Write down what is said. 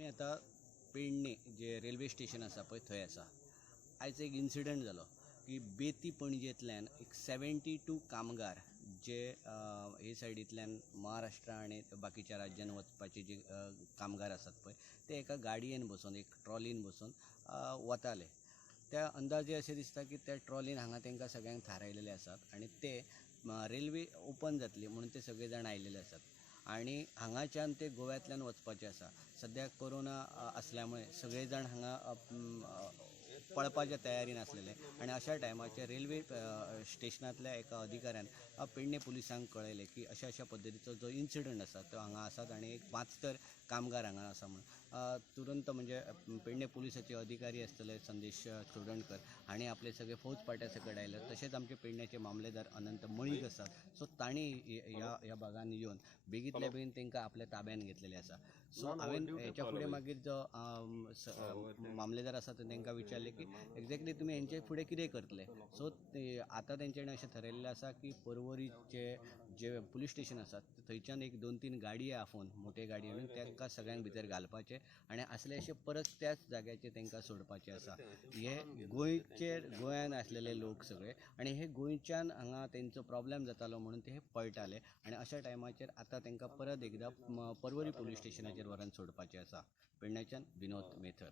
मी आता पेडणे जे railway station आसा पळय थंय आसा. आयज एक इन्सिडंट जालो की बेती पणजेंतल्यान एक 72 कामगार जे हे सायडींतल्यान महाराष्ट्रा आनी बाकीच्या राज्यान वचपाचे जे कामगार आसात पळय ते एका गाडयेन बसून एक ट्रॉलीन बसून वताले. त्या अंदाजे अशें दिसता की त्या ट्रॉलीन हांगा तांकां सगळ्यांक थारायलेले आसात आनी ते रेल्वे ओपन जातली म्हणून ते सगळे जाण आयिल्ले आसात. आनी हांगाच्यान ते गोव्यातल्यान वचपाचे आसा. सद्याक कोरोना आसल्यामुळे सगळे जाण हांगा पळपाच्या तयारीन आसलेले आनी अशा टायमाचेर रेल्वे स्टेशनांतल्या एका अधिकाऱ्यान पेडणे पुलिसांक कळयलें की अशा पद्दतीचो जो इन्सिडंट आसा तो हांगा आसात आनी एक 5 तर कामगार हांगा आसा म्हणून तुरंत म्हणजे पेडणे पुलिसाचे अधिकारी आसतले संदेश चोडणकर हांणी आपले सगळे फौज पाट्या सकट आयले. तशेंच आमचे पेडण्याचे मामलेदार अनंत मळीक आसात. सो तांणी ह्या भागान येवन बेगींतल्या बेगीन तांकां आपल्या ताब्यान घेतलेले आसा. सो हांवें हेच्या फुडें मागीर जो मामलेदार आसा तांकां विचारलें की एक्झॅक्टली तुमी हेंचे फुडें कितें करतले. सो आतां तेंच्यांनी अशें थारायल्लें आसा की पर्वरीचे जे पुलीस स्टेशन आसा थंयच्यान एक 2-3 गाडये आफोवन मोठे गाडये हाडून तांकां सगळ्यांक भितर घालपाचे आनी असले अशे परत त्याच जाग्याचेर तांकां सोडपाचे आसा. हे गोंयान आसलेले लोक सगळे आनी हे गोंयच्यान हांगा तेंचो प्रॉब्लेम जातालो म्हणून ते पळटाले आनी अशा टायमाचेर आतां तांकां परत एकदां पर्वरी पुलीस स्टेशनाचेर व्हरून सोडपाचें आसा. पेडण्याच्यान विनोद मेथर.